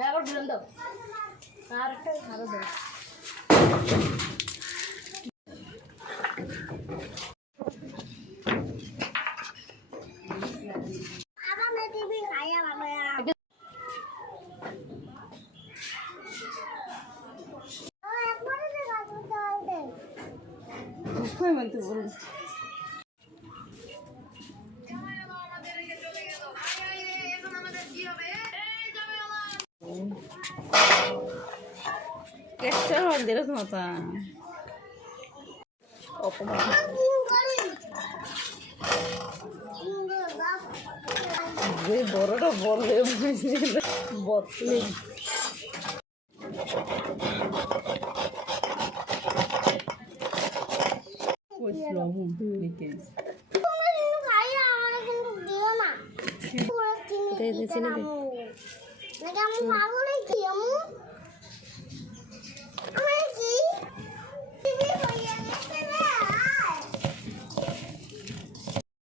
আবার দিলাম দাও আর একটা আরো দাও আবার মে টিভি খায়া বাবা কই মন্তে বল কেসর হল দিরস মতা অপমান যে বড়টা বললে বতলে ওই স্লো লিখে খাইয়া আমারে কিন্তু দিও না দে দে চিনি দে নাকি আমি পাগল নাকি আমি